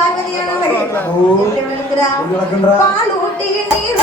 പാർവതിയാണ് ഓ. നീറ